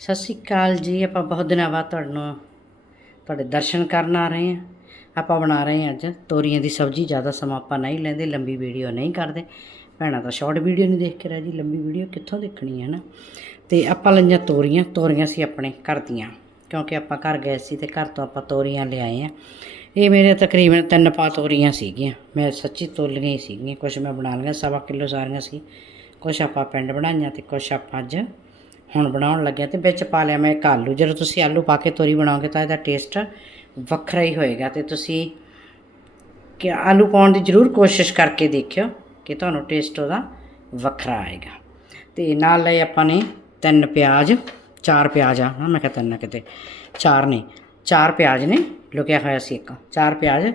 ਸਤਿ ਸ਼੍ਰੀ ਅਕਾਲ ਜੀ, ਆਪਾਂ ਬਹੁਤ ਦਿਨਾਂ ਬਾਅਦ ਤੁਹਾਨੂੰ ਤੁਹਾਡੇ ਦਰਸ਼ਨ ਕਰਨ ਆ ਰਹੇ ਹਾਂ। ਆਪਾਂ ਬਣਾ ਰਹੇ ਹਾਂ ਅੱਜ ਤੋਰੀਆਂ ਦੀ ਸਬਜ਼ੀ, ਜ਼ਿਆਦਾ ਸਮਾਂ ਆਪਾਂ ਨਹੀਂ ਲੈਂਦੇ, ਲੰਬੀ ਵੀਡੀਓ ਨਹੀਂ ਕਰਦੇ। ਭੈਣਾਂ ਤਾਂ ਸ਼ਾਰਟ ਵੀਡੀਓ ਨਹੀਂ ਦੇਖ ਕੇ ਰਹਿ ਜੀ ਲੰਬੀ ਵੀਡੀਓ ਕਿੱਥੋਂ ਦੇਖਣੀ ਹੈ ਨਾ? ਤੇ ਆਪਾਂ ਲਈਆਂ ਤੋਰੀਆਂ ਤੋਰੀਆਂ ਸੀ ਆਪਣੇ ਘਰ ਦੀਆਂ, ਕਿਉਂਕਿ ਆਪਾਂ ਘਰ ਗਏ ਸੀ ਤੇ ਘਰ ਤੋਂ ਆਪਾਂ ਤੋਰੀਆਂ ਲਿਆਏ ਆ ਇਹ ਮੇਰੇ ਤਕਰੀਬਨ ਤਿੰਨ ਪਾ ਤੋਰੀਆਂ ਸੀਗੀਆਂ, ਮੈਂ ਸੱਚੀ ਤੋਲੀਆਂ ਹੀ ਸੀਗੀਆਂ ਕੁਝ ਮੈਂ ਬਣਾ ਲਈਆਂ, ਸਵਾ ਕਿਲੋ ਸਾਰੀਆਂ ਸੀ। ਕੁਝ ਆਪਾਂ ਪਿੰਡ ਬਣਾਈਆਂ ਤੇ ਕੁਝ ਆਪਾਂ ਅੱਜ ਹੁਣ ਬਣਾਉਣ ਲੱਗਿਆ ਤੇ ਵਿੱਚ ਪਾ ਲਿਆ ਮੈਂ ਇੱਕ ਆਲੂ। ਜਦੋਂ ਤੁਸੀਂ ਆਲੂ ਪਾ ਕੇ ਤੋਰੀ ਬਣਾਓਗੇ ਤਾਂ ਇਹਦਾ ਟੇਸਟ ਵੱਖਰਾ ਹੀ ਹੋਏਗਾ ਤੇ ਤੁਸੀਂ ਕਿ ਆਲੂ ਪਾਉਣ ਦੀ ਜ਼ਰੂਰ ਕੋਸ਼ਿਸ਼ ਕਰਕੇ ਦੇਖਿਓ ਕਿ ਤੁਹਾਨੂੰ ਟੇਸਟ ਉਹਦਾ ਵੱਖਰਾ ਆਏਗਾ। ਤੇ ਨਾਲ ਲਈ ਆਪਾਂ ਨੇ ਤਿੰਨ ਪਿਆਜ਼, ਚਾਰ ਪਿਆਜ਼ ਆ। ਮੈਂ ਕਿਹਾ ਤਿੰਨ ਆ ਕਿਤੇ। ਚਾਰ ਨੇ ਚਾਰ ਪਿਆਜ਼ ਨੇ, ਲੁਕਿਆ ਹੋਇਆ ਸੀ ਇੱਕ। ਚਾਰ ਪਿਆਜ਼,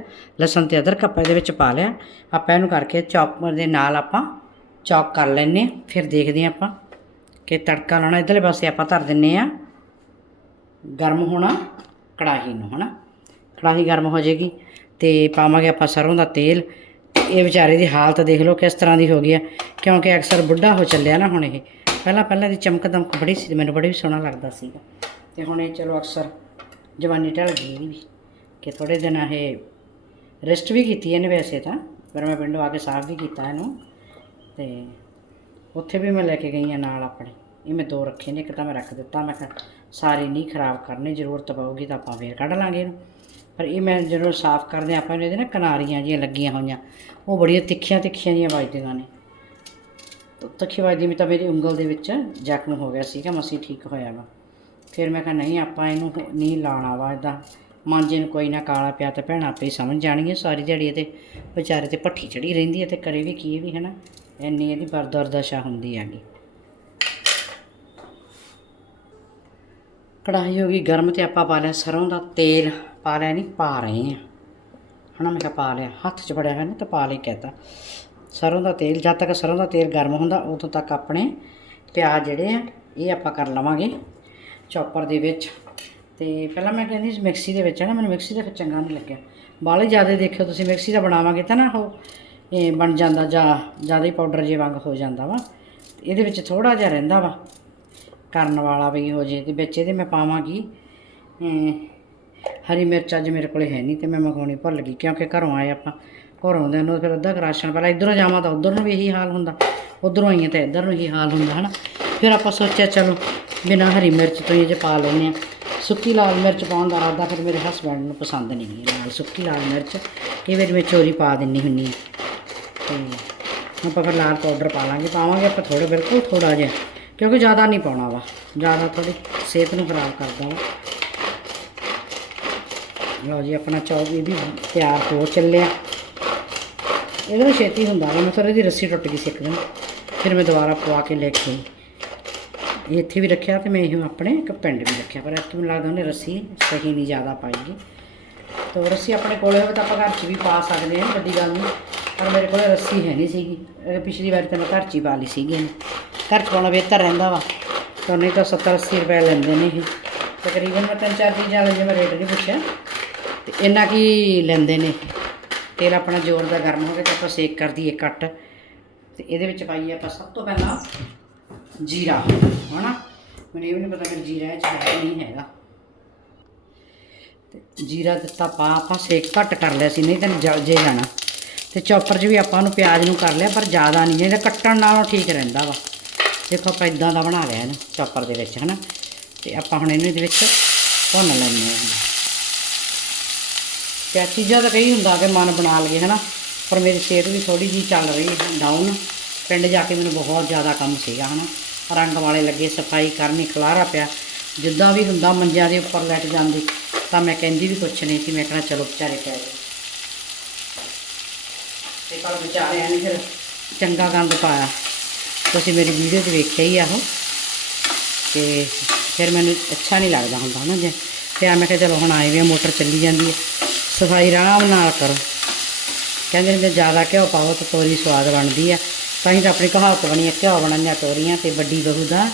ਲਸਣ ਤੇ ਅਦਰਕ ਆਪਾਂ ਇਹਦੇ ਵਿੱਚ ਪਾ ਲਿਆ। ਆਪਾਂ ਇਹਨੂੰ ਕਰਕੇ ਚੌਪਰ ਦੇ ਨਾਲ ਆਪਾਂ ਚੌਕ ਕਰ ਲੈਨੇ ਆ ਫਿਰ ਦੇਖਦੇ ਆ ਆਪਾਂ ਕਿ ਤੜਕਾ ਲਾਉਣਾ, ਇਧਰਲੇ ਪਾਸੇ ਆਪਾਂ ਧਰ ਦਿੰਨੇ ਆ। ਗਰਮ ਹੋਣਾ, ਕੜਾਹੀ ਨੂੰ, ਹਨਾ? ਕੜਾਹੀ ਗਰਮ ਹੋ ਜਾਏਗੀ ਤੇ ਪਾਵਾਂਗੇ ਆਪਾਂ ਸਰੋਂ ਦਾ ਤੇਲ। ਇਹ ਵਿਚਾਰੇ ਦੀ ਹਾਲਤ ਦੇਖ ਲਓ ਕਿਸ ਤਰ੍ਹਾਂ ਦੀ ਹੋ ਗਈ ਹੈ ਕਿਉਂਕਿ ਅਕਸਰ ਬੁੱਢਾ ਹੋ ਚੱਲਿਆ ਨਾ ਹੁਣ ਇਹ। ਪਹਿਲਾਂ ਪਹਿਲਾਂ ਦੀ ਚਮਕ ਦਮਕ ਬੜੀ ਸੀ ਤੇ ਮੈਨੂੰ ਬੜੀ ਸੋਹਣਾ ਲੱਗਦਾ ਸੀਗਾ। ਤੇ ਹੁਣ ਇਹ ਚਲੋ ਅਕਸਰ ਜਵਾਨੀ ਢਲ ਗਈ ਇਹਦੀ ਵੀ, ਕਿ ਥੋੜੇ ਦਿਨ ਇਹ ਰੈਸਟ ਵੀ ਕੀਤੀ ਇਹਨੇ ਵੈਸੇ ਤਾਂ, ਪਰ ਮੈਂ ਪਿੰਡੋਂ ਆ ਕੇ ਸਾਫ਼ ਵੀ ਕੀਤਾ ਇਹਨੂੰ। ਤੇ ਉੱਥੇ ਵੀ ਮੈਂ ਲੈ ਕੇ ਗਈ ਆ ਨਾਲ ਆਪਣੇ। ਇਹ ਮੈਂ ਦੋ ਰੱਖੇ ਨੇ, ਇੱਕ ਤਾਂ ਮੈਂ ਰੱਖ ਦਿੱਤਾ, ਮੈਂ ਕਿਹਾ ਸਾਰੇ ਨਹੀਂ ਖਰਾਬ ਕਰਨੇ, ਜ਼ਰੂਰਤ ਪਊਗੀ ਤਾਂ ਆਪਾਂ ਫੇਰ ਕੱਢ ਲਾਂਗੇ ਇਹਨੂੰ। ਪਰ ਇਹ ਮੈਂ ਜਦੋਂ ਸਾਫ਼ ਕਰਦੇ ਆਪਾਂ ਇਹਦੇ ਨਾ ਕਿਨਾਰੀਆਂ ਜਿਹੀਆਂ ਲੱਗੀਆਂ ਹੋਈਆਂ, ਉਹ ਬੜੀਆਂ ਤਿੱਖੀਆਂ ਤਿੱਖੀਆਂ ਜਿਹੀਆਂ ਵੱਜਦੀਆਂ ਨੇ। ਤਿੱਖੀ ਵੱਜਦੀ ਮੈਂ ਤਾਂ ਮੇਰੀ ਉਂਗਲ ਦੇ ਵਿੱਚ ਜ਼ਖਮ ਹੋ ਗਿਆ ਸੀਗਾ, ਮਸੀ ਠੀਕ ਹੋਇਆ ਵਾ। ਫਿਰ ਮੈਂ ਕਿਹਾ ਨਹੀਂ, ਆਪਾਂ ਇਹਨੂੰ ਨਹੀਂ ਲਾਉਣਾ ਵਾ ਇਦਾਂ ਮਾਂਜੇ ਨੂੰ ਕੋਈ ਨਾ ਕਾਲਾ ਪਿਆ ਤਾਂ ਭੈਣ ਆਪੇ ਹੀ ਸਮਝ ਜਾਣਗੀਆਂ ਸਾਰੀ ਦਿਹਾੜੀ ਇਹਦੇ। ਵਿਚਾਰੇ ਤੇ ਭੱਠੀ ਚੜੀ ਰਹਿੰਦੀ ਹੈ ਤੇ ਕਰੇ ਵੀ ਕੀ ਵੀ, ਹੈ ਨਾ? ਇੰਨੀ ਇਹਦੀ ਬਰਦਰਦਸ਼ਾ ਹੁੰਦੀ ਹੈਗੀ। ਕੜਾਹੀ ਹੋ ਗਈ, ਗਰਮ ਤੇ ਆਪਾਂ ਪਾ ਲਿਆ ਸਰੋਂ ਦਾ ਤੇਲ, ਪਾ ਲਿਆ ਨਹੀਂ ਪਾ ਰਹੇ ਹਾਂ। ਹਣਾ ਮੈਂ ਕਿਹਾ ਪਾ ਲਿਆ, ਹੱਥ 'ਚ ਫੜਿਆ ਹੋਇਆ ਨਾ ਤਾਂ ਪਾ ਲਈ ਕਹਤਾ। ਸਰੋਂ ਦਾ ਤੇਲ, ਜਦ ਤੱਕ ਸਰੋਂ ਦਾ ਤੇਲ ਗਰਮ ਹੁੰਦਾ, ਉਦੋਂ ਤੱਕ ਆਪਣੇ ਪਿਆਜ਼ ਜਿਹੜੇ ਆ, ਇਹ ਆਪਾਂ ਕਰ ਲਵਾਂਗੇ ਚੌਪਰ ਦੇ ਵਿੱਚ। ਤੇ ਪਹਿਲਾਂ ਮੈਂ ਕਹਿੰਦੀ ਸੀ ਮਿਕਸੀ ਦੇ ਵਿੱਚ ਹੈ ਨਾ ਮੈਨੂੰ ਮਿਕਸੀ ਦੇ ਵਿੱਚ ਚੰਗਾ ਨਹੀਂ ਲੱਗਿਆ। ਬਾਹਲੇ ਜ਼ਿਆਦਾ ਦੇਖਿਓ ਤੁਸੀਂ, ਮਿਕਸੀ ਦਾ ਬਣਾਵਾਂਗੇ ਤਾਂ ਨਾ ਉਹ, ਇਹ ਬਣ ਜਾਂਦਾ ਜਾਂ ਜ਼ਿਆਦਾ ਹੀ ਪਾਊਡਰ ਜੇ ਵਾਂਗ ਹੋ ਜਾਂਦਾ ਵਾ, ਇਹਦੇ ਵਿੱਚ ਥੋੜਾ ਜਿਹਾ ਰਹਿੰਦਾ ਵਾ। ਕਰਨ ਵਾਲਾ ਵੀ ਹੋ ਜੇ ਤੇ ਵਿੱਚ, ਇਹਦੇ ਮੈਂ ਪਾਵਾਂਗੀ। ਹਰੀ ਮਿਰਚ ਅੱਜ ਮੇਰੇ ਕੋਲੇ ਹੈ ਨਹੀਂ ਤੇ ਮੈਂ ਮੰਗਾਉਣੀ ਭੁੱਲ ਗਈ, ਕਿਉਂਕਿ ਘਰੋਂ ਆਏ ਆਪਾਂ, ਘਰੋਂ ਆਉਂਦੇ ਨੂੰ ਫਿਰ ਅੱਧਾ ਕੁ ਰਾਸ਼ਨ ਪਹਿਲਾਂ ਇੱਧਰੋਂ ਜਾਵਾਂ ਤਾਂ ਉੱਧਰ ਨੂੰ ਵੀ ਇਹੀ ਹਾਲ ਹੁੰਦਾ, ਉੱਧਰੋਂ ਆਈਆਂ ਤਾਂ ਇੱਧਰ ਨੂੰ ਹੀ ਹਾਲ ਹੁੰਦਾ, ਹਨਾ। ਫਿਰ ਆਪਾਂ ਸੋਚਿਆ ਚਲੋ ਬਿਨਾਂ ਹਰੀ ਮਿਰਚ ਤੋਂ ਹੀ ਜੇ ਪਾ ਲੈਂਦੇ ਆ ਸੁੱਕੀ ਲਾਲ ਮਿਰਚ ਪਾਉਣ ਦਾ ਇਰਾਦਾ ਫਿਰ ਮੇਰੇ ਹਸਬੰਡ ਨੂੰ ਪਸੰਦ ਨਹੀਂ ਹੈ ਨਾਲ ਸੁੱਕੀ ਲਾਲ ਮਿਰਚ ਕਈ ਵਾਰੀ ਮੈਂ ਚੋਰੀ ਪਾ ਦਿੰਨੀ ਹੁੰਨੀ ਹਾਂ। ਤੇ ਆਪਾਂ ਫਿਰ ਲਾਲ ਪਾਊਡਰ ਪਾ ਲਾਂਗੇ, ਪਾਵਾਂਗੇ ਆਪਾਂ ਥੋੜਾ ਬਿਲਕੁਲ ਥੋੜਾ ਜਿਹਾ। ਕਿਉਂਕਿ ਜ਼ਿਆਦਾ ਨਹੀਂ ਪਾਉਣਾ ਵਾ। ਜ਼ਿਆਦਾ ਥੋੜੀ ਸਿਹਤ ਨੂੰ ਖਰਾਬ ਕਰਦਾ ਵਾ। ਲਓ ਜੀ, ਆਪਣਾ ਚੌਕ ਇਹ ਵੀ ਤਿਆਰ ਹੋ ਚੱਲਿਆ ਇਹਦੇ ਨਾਲ ਛੇਤੀ ਹੁੰਦਾ ਵਾ। ਮੈਂ ਫਿਰ ਇਹਦੀ ਰੱਸੀ ਟੁੱਟ ਗਈ ਸੀ ਇੱਕ ਦਿਨ। ਫਿਰ ਮੈਂ ਦੁਬਾਰਾ ਪਵਾ ਕੇ ਲੈ ਕੇ ਇੱਥੇ ਵੀ ਰੱਖਿਆ ਤੇ ਮੈਂ ਇਹ ਆਪਣੇ ਇੱਕ ਪਿੰਡ ਵੀ ਰੱਖਿਆ। ਪਰ ਐਤਕੀ ਮੈਨੂੰ ਲੱਗਦਾ ਉਹਨੇ ਰੱਸੀ ਸਹੀ ਨਹੀਂ ਜ਼ਿਆਦਾ ਪਾਏਗੀ ਤਾਂ ਰੱਸੀ ਆਪਣੇ ਕੋਲੇ ਹੋਵੇ ਤਾਂ ਆਪਾਂ ਘਰ 'ਚ ਵੀ ਪਾ ਸਕਦੇ ਹਾਂ, ਵੱਡੀ ਗੱਲ ਨਹੀਂ। ਪਰ ਮੇਰੇ ਕੋਲ ਰੱਸੀ ਹੈ ਨਹੀਂ ਸੀਗੀ। ਪਿਛਲੀ ਵਾਰ ਤਾਂ ਮੈਂ ਘਰ 'ਚ ਹੀ ਪਾ ਲਈ ਸੀਗੀ ਘਰ 'ਚ ਪਾਉਣਾ ਬਿਹਤਰ ਰਹਿੰਦਾ ਵਾ, ਤਾਂ ਨਹੀਂ ਤਾਂ 70 80 ਰੁਪਏ ਲੈਂਦੇ ਨੇ ਇਹ। ਤਕਰੀਬਨ ਮੈਂ ਤਿੰਨ ਚਾਰ ਚੀਜ਼ਾਂ ਲਈਆਂ ਮੈਂ ਰੇਟ ਨਹੀਂ ਪੁੱਛਿਆ, ਤੇ ਇੰਨਾ ਕੀ ਲੈਂਦੇ ਨੇ? ਤੇਲ ਆਪਣਾ ਜ਼ੋਰ ਦਾ ਗਰਮ ਹੋ ਗਿਆ ਤੇ ਆਪਾਂ ਸੇਕ ਕਰ ਦਈਏ ਕੱਟ ਤੇ ਇਹਦੇ ਵਿੱਚ ਪਾਈਏ ਆਪਾਂ ਸਭ ਤੋਂ ਪਹਿਲਾਂ ਜੀਰਾ, ਹਨਾ? ਮੈਨੂੰ ਇਹ ਵੀ ਨਹੀਂ ਪਤਾ ਕਿ ਜੀਰਾ ਹੈ ਕਿ ਨਹੀਂ ਹੈਗਾ। ਤੇ ਜੀਰਾ ਦਿੱਤਾ ਪਾ ਆਪਾਂ ਸੇਕ ਘੱਟ ਕਰ ਲਿਆ ਸੀ, ਨਹੀਂ ਤਾਂ ਜਲ ਜੇ ਜਾਣਾ। ਤੇ ਚੌਪਰ 'ਚ ਵੀ ਆਪਾਂ ਨੂੰ ਪਿਆਜ਼ ਨੂੰ ਕਰ ਲਿਆ, ਪਰ ਜ਼ਿਆਦਾ ਨਹੀਂ ਇਹਦਾ ਕੱਟਣ ਨਾਲੋਂ ਠੀਕ ਰਹਿੰਦਾ ਵਾ। ਦੇਖੋ ਆਪਾਂ ਇਦਾਂ ਦਾ ਬਣਾ ਲਿਆ ਇਹਨੂੰ, ਚੌਪਰ ਦੇ ਵਿੱਚ, ਹਨਾ? ਤੇ ਆਪਾਂ ਹੁਣ ਇਹਨੂੰ ਇਹਦੇ ਵਿੱਚ ਭੁੰਨ ਲੈਂਦੇ ਹਾਂ। ਤੇ ਚੀਜ਼ਾਂ ਤਾਂ ਕਈ ਹੁੰਦਾ ਕਿ ਮਨ ਬਣਾ ਲਈਏ, ਹਨਾ? ਪਰ ਮੇਰੀ ਸਿਹਤ ਵੀ ਥੋੜੀ ਜੀ ਚੱਲ ਰਹੀ ਹੈ ਡਾਊਨ ਪਿੰਡ ਜਾ ਕੇ ਮੈਨੂੰ ਬਹੁਤ ਜ਼ਿਆਦਾ ਕੰਮ ਸੀਗਾ, ਹਨਾ? ਰੰਗ ਵਾਲੇ ਲੱਗੇ, ਸਫ਼ਾਈ ਕਰਨੀ, ਖਲਾਰਾ ਪਿਆ। ਜਿੱਦਾਂ ਵੀ ਹੁੰਦਾ ਮੰਜਿਆਂ ਦੇ ਉੱਪਰ ਲੈਟ ਜਾਂਦੀ, ਤਾਂ ਮੈਂ ਕਹਿੰਦੀ ਵੀ ਕੁਛ ਨਹੀਂ ਸੀ, ਮੈਂ ਕਹਿਣਾ ਚਲੋ ਵਿਚਾਰੇ ਕਹਿ ਗਏ। ਤੇ ਪਰ ਵਿਚਾਰਿਆਂ ਨੇ, ਫਿਰ ਚੰਗਾ ਗੰਦ ਪਾਇਆ। ਤੁਸੀਂ ਮੇਰੀ ਵੀਡੀਓ 'ਚ ਵੇਖਿਆ ਹੀ ਆਹੋ ਤੇ ਫਿਰ ਮੈਨੂੰ ਅੱਛਾ ਨਹੀਂ ਲੱਗਦਾ ਹੁੰਦਾ ਨਾ ਜੇ। ਆ ਮੈਂ ਕਿਹਾ ਚਲੋ ਹੁਣ ਆਏ ਵੀ ਆ ਮੋਟਰ ਚੱਲੀ ਜਾਂਦੀ ਹੈ ਸਫ਼ਾਈ ਆਰਾਮ ਨਾਲ ਕਰੋ। ਕਹਿੰਦੇ ਨੇ ਜ਼ਿਆਦਾ ਘਿਓ ਪਾਓ ਤਾਂ ਤੋਰੀ ਸਵਾਦ ਬਣਦੀ ਆ। ਤਾਂ ਹੀ ਤਾਂ ਆਪਣੀ ਕਹਾਵਤ ਬਣੀ ਹੈ ਘਿਓ ਬਣਾਈਆਂ ਤੋਰੀਆਂ ਤੇ ਵੱਡੀ ਬਹੂ ਦਾ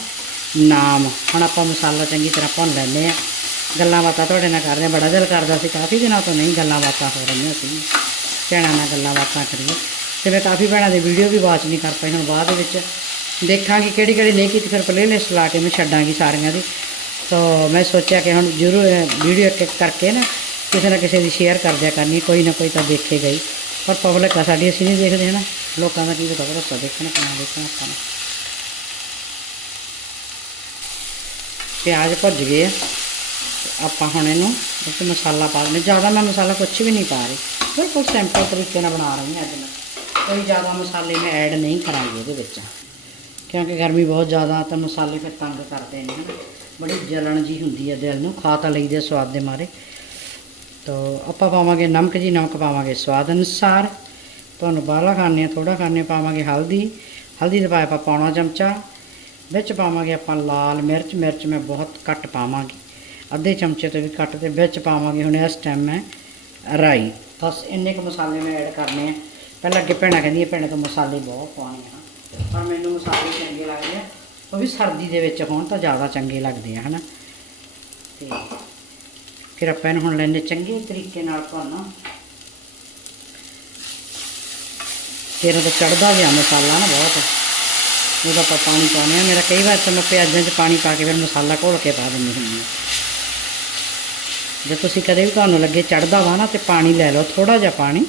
ਨਾਮ। ਹੁਣ ਆਪਾਂ ਮਸਾਲਾ ਚੰਗੀ ਤਰ੍ਹਾਂ ਭੁੰਨ ਲੈਂਦੇ ਆ। ਗੱਲਾਂ ਬਾਤਾਂ ਤੁਹਾਡੇ ਨਾਲ ਕਰਦੇ ਹਾਂ ਬੜਾ ਦਿਲ ਕਰਦਾ ਸੀ। ਕਾਫੀ ਦਿਨਾਂ ਤੋਂ ਨਹੀਂ ਗੱਲਾਂ ਬਾਤਾਂ ਹੋ ਰਹੀਆਂ ਸੀ। ਭੈਣਾਂ ਨਾਲ ਗੱਲਾਂ ਬਾਤਾਂ ਕਰੀਏ। ਤੇ ਮੈਂ ਕਾਫੀ ਭੈਣਾਂ ਦੀ ਵੀਡੀਓ ਵੀ ਵਾਚ ਨਹੀਂ ਕਰ ਪਾਈ, ਹੁਣ ਬਾਅਦ ਵਿੱਚ ਦੇਖਾਂਗੀ ਕਿਹੜੀ ਕਿਹੜੀ ਨਹੀਂ ਕੀਤੀ, ਫਿਰ ਪਲੇਲਿਸਟ ਲਾ ਕੇ ਮੈਂ ਛੱਡਾਂਗੀ ਸਾਰੀਆਂ ਦੀ। ਤਾਂ ਮੈਂ ਸੋਚਿਆ ਕਿ ਹੁਣ ਜ਼ਰੂਰ ਵੀਡੀਓ ਇੱਕ ਇੱਕ ਕਰਕੇ ਨਾ ਕਿਸੇ ਨਾ ਕਿਸੇ ਦੀ ਸ਼ੇਅਰ ਕਰ ਦਿਆ ਕਰਨੀ, ਕੋਈ ਨਾ ਕੋਈ ਤਾਂ ਦੇਖੇ ਗਈ। ਪਰ ਪਬਲਿਕ ਆ ਸਾਡੀ, ਅਸੀਂ ਨਹੀਂ ਦੇਖਦੇ ਨਾ ਲੋਕਾਂ ਦਾ ਕੀ ਪਤਾ ਭਰੋਸਾ ਦੇਖਣਾ ਕਿ ਦੇਖਣਾ ਆਪਾਂ ਨੂੰ। ਪਿਆਜ਼ ਭੁੱਜ ਗਏ ਆ। ਆਪਾਂ ਹੁਣ ਇਹਨੂੰ ਵਿੱਚ ਮਸਾਲਾ ਪਾ ਦਿੰਦੇ ਜ਼ਿਆਦਾ ਮੈਂ ਮਸਾਲਾ ਕੁਝ ਵੀ ਨਹੀਂ ਪਾ ਰਹੀ। ਬਿਲਕੁਲ ਸਿੰਪਲ ਤਰੀਕੇ ਨਾਲ ਬਣਾ ਰਹੀ ਹਾਂ ਅੱਜ ਮੈਂ। ਕੋਈ ਜ਼ਿਆਦਾ ਮਸਾਲੇ ਮੈਂ ਐਡ ਨਹੀਂ ਕਰਾਂਗੀ ਇਹਦੇ ਵਿੱਚ। ਕਿਉਂਕਿ ਗਰਮੀ ਬਹੁਤ ਜ਼ਿਆਦਾ, ਤਾਂ ਮਸਾਲੇ ਫਿਰ ਤੰਗ ਕਰਦੇ ਨੇ ਬੜੀ ਜਲਣ ਜੀ ਹੁੰਦੀ ਹੈ ਦਿਲ ਨੂੰ, ਖਾ ਤਾਂ ਲਈਦੇ ਸਵਾਦ ਦੇ ਮਾਰੇ। ਤਾਂ ਆਪਾਂ ਪਾਵਾਂਗੇ ਨਮਕ ਜੀ, ਨਮਕ ਪਾਵਾਂਗੇ ਸਵਾਦ ਅਨੁਸਾਰ। ਤੁਹਾਨੂੰ ਬਾਹਲਾ ਖਾਣੇ ਆ ਥੋੜਾ ਖਾਣੇ ਪਾਵਾਂਗੇ ਹਲਦੀ। ਹਲਦੀ ਦਾ ਪਾਇਆ ਆਪਾਂ ਪਾਉਣਾ ਚਮਚਾ। ਵਿੱਚ ਪਾਵਾਂਗੇ ਆਪਾਂ ਲਾਲ ਮਿਰਚ ਮਿਰਚ ਮੈਂ ਬਹੁਤ ਘੱਟ ਪਾਵਾਂਗੀ। ਅੱਧੇ ਚਮਚੇ ਤੋਂ ਵੀ ਘੱਟ ਤੇ ਵਿੱਚ ਪਾਵਾਂਗੇ ਹੁਣ ਇਸ ਟਾਈਮ ਮੈਂ ਰਾਈ। ਬਸ ਇੰਨੇ ਕੁ ਮਸਾਲੇ ਮੈਂ ਐਡ ਕਰਨੇ ਆ। ਪਹਿਲਾਂ ਅੱਗੇ ਭੈਣਾਂ ਕਹਿੰਦੀਆਂ, ਭੈਣੇ ਤੋਂ ਮਸਾਲੇ ਬਹੁਤ ਪਾਉਣੇ ਆ। ਪਰ ਮੈਨੂੰ ਮਸਾਲੇ ਚੰਗੇ ਲੱਗਦੇ ਆ। ਉਹ ਵੀ ਸਰਦੀ ਦੇ ਵਿੱਚ ਹੋਣ ਤਾਂ ਜ਼ਿਆਦਾ ਚੰਗੇ ਲੱਗਦੇ ਆ, ਹਨਾ? ਤੇ ਫਿਰ ਆਪਾਂ ਇਹਨੂੰ ਹੁਣ ਲੈਣੇ ਚੰਗੇ ਤਰੀਕੇ ਨਾਲ ਭੁੰਨ। ਤੇਰਾ ਤਾਂ ਚੜਦਾ ਗਿਆ ਮਸਾਲਾ ਨਾ ਬਹੁਤ। ਉਹਦਾ ਆਪਾਂ ਪਾਣੀ ਪਾਉਂਦੇ ਆ। ਮੇਰਾ ਕਈ ਵਾਰ ਤਾਂ ਮੈਂ ਪਿਆਜ਼ਾਂ 'ਚ ਪਾਣੀ ਪਾ ਕੇ ਫਿਰ ਮਸਾਲਾ ਘੋਲ ਕੇ ਪਾ ਦਿੰਦੀ ਹੁੰਦੀ ਹਾਂ। ਜੇ ਤੁਸੀਂ ਕਦੇ ਵੀ ਤੁਹਾਨੂੰ ਲੱਗੇ ਚੜਦਾ ਵਾ ਨਾ, ਤੇ ਪਾਣੀ ਲੈ ਲਓ ਥੋੜਾ ਜਿਹਾ ਪਾਣੀ।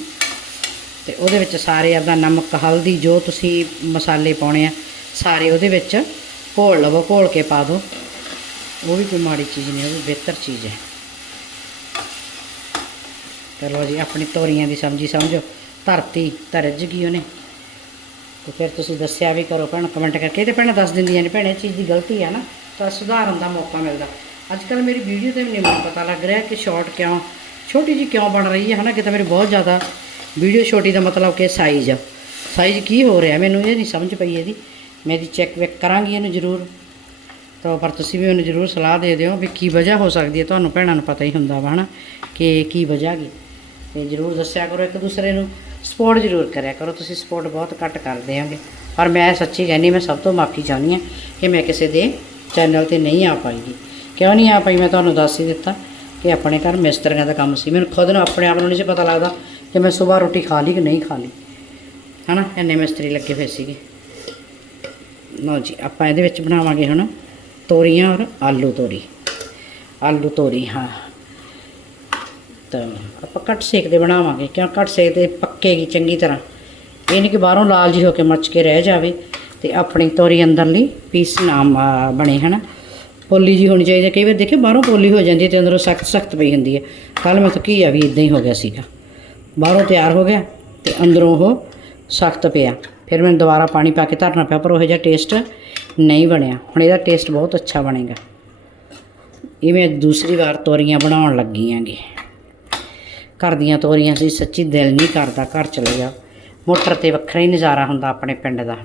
ਤੇ ਉਹਦੇ ਵਿੱਚ ਸਾਰੇ ਆਪਣਾ ਨਮਕ, ਹਲਦੀ, ਜੋ ਤੁਸੀਂ ਮਸਾਲੇ ਪਾਉਣੇ ਆ, ਸਾਰੇ ਉਹਦੇ ਵਿੱਚ ਘੋਲ ਲਵੋ, ਘੋਲ ਕੇ ਪਾ ਦਿਓ ਉਹ ਵੀ ਕੋਈ ਮਾੜੀ ਚੀਜ਼ ਨਹੀਂ, ਉਹ ਵੀ ਬਿਹਤਰ ਚੀਜ਼ ਹੈ। ਚਲੋ ਜੀ, ਆਪਣੀ ਤੋਰੀਆਂ ਦੀ ਸਮਝੀ ਸਮਝੋ। ਧਰਤੀ ਧਰਜ ਗਈ ਉਹਨੇ। ਤੇ ਫਿਰ ਤੁਸੀਂ ਦੱਸਿਆ ਵੀ ਕਰੋ ਭੈਣ ਕਮੈਂਟ ਕਰਕੇ। ਤੇ ਭੈਣਾਂ ਦੱਸ ਦਿੰਦੀਆਂ ਨੇ, ਭੈਣੇ, ਇਹ ਚੀਜ਼ ਦੀ ਗਲਤੀ ਹੈ ਨਾ, ਤਾਂ ਸੁਧਾਰਨ ਦਾ ਮੌਕਾ ਮਿਲਦਾ। ਅੱਜ ਕੱਲ ਮੇਰੀ ਵੀਡੀਓ ਤੇ ਵੀ ਨਹੀਂ ਮੈਨੂੰ ਪਤਾ ਲੱਗ ਰਿਹਾ ਕਿ ਸ਼ਾਰਟ ਕਿਉਂ, ਛੋਟੀ ਜੀ ਕਿਉਂ ਬਣ ਰਹੀ ਹੈ, ਹਨਾ, ਕਿ ਤਾਂ ਮੇਰੀ ਬਹੁਤ ਜ਼ਿਆਦਾ ਵੀਡੀਓ ਛੋਟੀ ਦਾ ਮਤਲਬ ਕਿ ਸਾਈਜ਼ ਸਾਈਜ਼ ਕੀ ਹੋ ਰਿਹਾ? ਮੈਨੂੰ ਇਹ ਨਹੀਂ ਸਮਝ ਪਈ ਇਹਦੀ। ਮੈਂ ਇਹਦੀ ਚੈੱਕ ਵੈਕ ਕਰਾਂਗੀ ਇਹਨੂੰ ਜ਼ਰੂਰ। ਤਾਂ ਪਰ ਤੁਸੀਂ ਵੀ ਮੈਨੂੰ ਜ਼ਰੂਰ ਸਲਾਹ ਦੇ ਦਿਓ ਵੀ ਕੀ ਵਜ੍ਹਾ ਹੋ ਸਕਦੀ ਹੈ। ਤੁਹਾਨੂੰ ਭੈਣਾਂ ਨੂੰ ਪਤਾ ਹੀ ਹੁੰਦਾ ਵਾ, ਹਨਾ, ਕਿ ਕੀ ਵਜ੍ਹਾ ਗੀ। ਤੇ ਜ਼ਰੂਰ ਦੱਸਿਆ ਕਰੋ ਇੱਕ ਦੂਸਰੇ ਨੂੰ। ਸਪੋਰਟ ਜ਼ਰੂਰ ਕਰਿਆ ਕਰੋ। ਤੁਸੀਂ ਸਪੋਰਟ ਬਹੁਤ ਘੱਟ ਕਰਦੇ ਆਂਗੇ ਪਰ ਮੈਂ ਸੱਚੀ ਕਹਿੰਦੀ, ਮੈਂ ਸਭ ਤੋਂ ਮਾਫੀ ਚਾਹੁੰਦੀ ਹਾਂ ਕਿ ਮੈਂ ਕਿਸੇ ਦੇ ਚੈਨਲ ਤੇ ਨਹੀਂ ਆ ਪਾਈਗੀ ਕਿਉਂ ਨਹੀਂ ਆ ਪਾਈ? ਮੈਂ ਤੁਹਾਨੂੰ ਦੱਸ ਹੀ ਦਿੱਤਾ ਕਿ ਆਪਣੇ ਘਰ ਮਿਸਤਰੀਆਂ ਦਾ ਕੰਮ ਸੀ। ਮੈਨੂੰ ਖੁਦ ਨੂੰ ਆਪਣੇ ਆਪ ਨੂੰ ਨਹੀਂ ਸੀ ਪਤਾ ਲੱਗਦਾ ਕਿ ਮੈਂ ਸਵੇਰ ਰੋਟੀ ਖਾ ਲਈ ਕਿ ਨਹੀਂ ਖਾ ਲਈ? ਹਨਾ? ਇੰਨੇ ਮਿਸਤਰੀ ਲੱਗੇ ਹੋਏ ਸੀਗੇ। ਲਓ ਜੀ, ਆਪਾਂ ਇਹਦੇ ਵਿੱਚ ਬਣਾਵਾਂਗੇ ਹੁਣ ਤੋਰੀਆਂ ਔਰ ਆਲੂ ਤੋਰੀ। ਆਲੂ ਤੋਰੀ, ਹਾਂ। ਤਾਂ ਆਪਾਂ ਕੱਟ ਸੇਕ ਦੇ ਬਣਾਵਾਂਗੇ, ਕਿਉਂ ਕੱਟ ਸੇਕ ਤੇ ਪੱਕੇਗੀ ਚੰਗੀ ਤਰ੍ਹਾਂ। ਇਹ ਨਹੀਂ ਕਿ ਬਾਹਰੋਂ ਲਾਲ ਜੀ ਹੋ ਕੇ ਮੱਚ ਕੇ ਰਹਿ ਜਾਵੇ ਤੇ ਆਪਣੀ ਤੋਰੀ ਅੰਦਰਲੀ ਪੀਸ ਨਾ ਮ- ਬਣੇ, ਹਨਾ? ਪੋਲੀ ਜੀ ਹੋਣੀ ਚਾਹੀਦੀ ਹੈ। ਕਈ ਵਾਰ ਦੇਖੇ ਬਾਹਰੋਂ ਪੋਲੀ ਹੋ ਜਾਂਦੀ ਹੈ ਤੇ ਅੰਦਰੋਂ ਸਖਤ ਸਖਤ ਪਈ ਹੁੰਦੀ ਹੈ। ਕੱਲ ਮੈਂ ਤਾਂ ਕੀ ਆ ਵੀ ਇਦਾਂ ਹੀ ਹੋ ਗਿਆ ਸੀਗਾ। ਬਾਹਰੋਂ ਤਿਆਰ ਹੋ ਗਿਆ ਤੇ ਅੰਦਰੋਂ ਉਹ ਸਖਤ ਪਿਆ। ਫਿਰ ਮੈਨੂੰ ਦੁਬਾਰਾ ਪਾਣੀ ਪਾ ਕੇ ਧਰਨਾ ਪਿਆ, ਪਰ ਉਹ ਜਿਹਾ ਟੇਸਟ ਨਹੀਂ ਬਣਿਆ। ਹੁਣ ਇਹਦਾ ਟੇਸਟ ਬਹੁਤ ਅੱਛਾ ਬਣੇਗਾ। ਇਹ ਮੈਂ ਦੂਸਰੀ ਵਾਰ ਤੋਰੀਆਂ ਬਣਾਉਣ ਲੱਗੀ ਆਂਗੀ ਘਰ ਦੀਆਂ ਤੋਰੀਆਂ ਸੀ ਸੱਚੀ ਦਿਲ ਨਹੀਂ ਕਰਦਾ ਘਰ ਚਲੇ ਜਾ ਮੋਟਰ ਤੇ ਵੱਖਰਾ ਹੀ ਨਜ਼ਾਰਾ ਹੁੰਦਾ ਆਪਣੇ ਪਿੰਡ ਦਾ।